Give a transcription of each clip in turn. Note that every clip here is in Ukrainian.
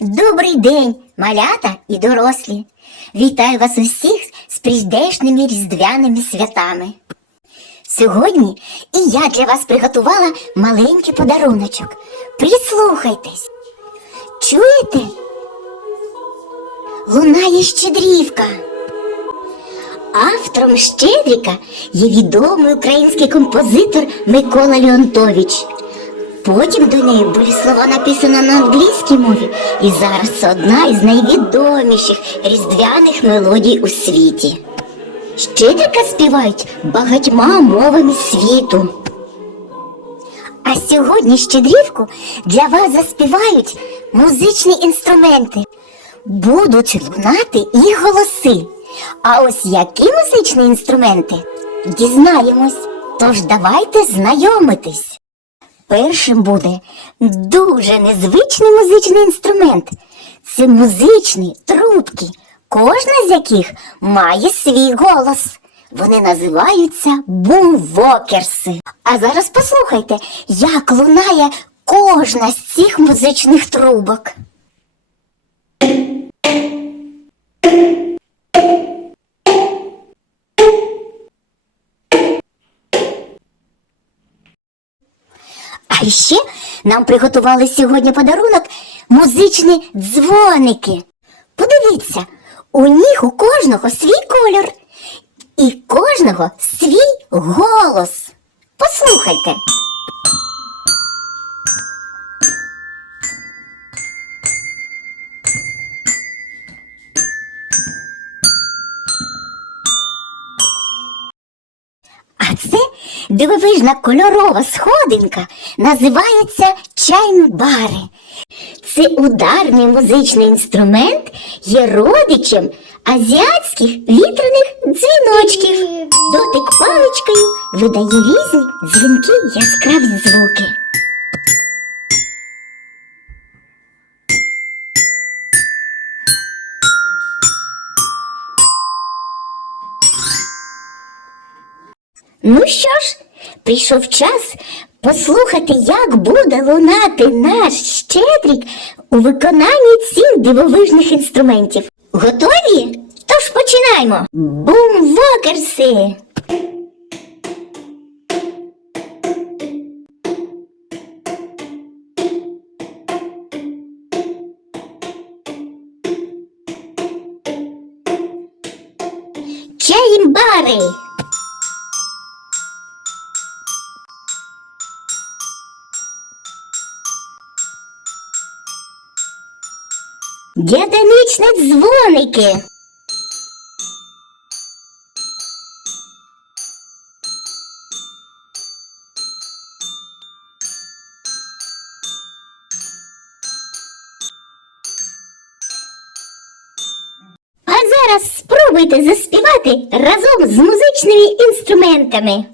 Добрий день, малята і дорослі. Вітаю вас усіх з прийдешніми різдвяними святами. Сьогодні і я для вас приготувала маленький подаруночок. Прислухайтесь. Чуєте? Лунає щедрівка. Автором Щедріка є відомий український композитор Микола Леонтович. Потім до неї були слова написані на англійській мові, і зараз це одна із найвідоміших різдвяних мелодій у світі. Щедрика співають багатьма мовами світу. А сьогодні щедрівку для вас заспівають музичні інструменти. Будуть лунати і голоси. А ось які музичні інструменти дізнаємось. Тож давайте знайомитись. Першим буде дуже незвичний музичний інструмент. Це музичні трубки, кожна з яких має свій голос. Вони називаються бумвокерси. А зараз послухайте, як лунає кожна з цих музичних трубок. А ще нам приготували сьогодні подарунок музичні дзвоники. Подивіться, у них у кожного свій кольор і кожного свій голос. Послухайте. А це дивовижна кольорова сходинка називається чаймбари. Це ударний музичний інструмент є родичем азіатських вітряних дзвіночків. Дотик паличкою видає різні дзвінки яскраві звуки. Ну що ж, прийшов час послухати, як буде лунати наш щедрик у виконанні цих дивовижних інструментів. Готові? Тож починаємо. Бум-вокерси! Чаїмбари! Дяденичні дзвоники. А зараз спробуйте заспівати разом з музичними інструментами.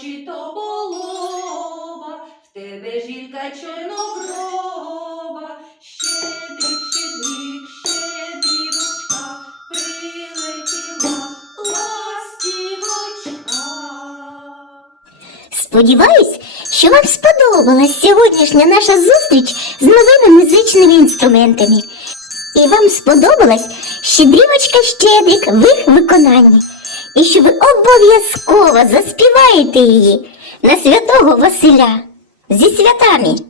Гроші, то полова, в тебе жінка чорноброва. Щедрик, щедрик, щедрівочка, прилетіла ластівочка. Сподіваюсь, що вам сподобалась сьогоднішня наша зустріч з новими музичними інструментами. І вам сподобалась щедрівочка Щедрик в їх виконанні. І що ви обов'язково заспіваєте її на святого Василя зі святами.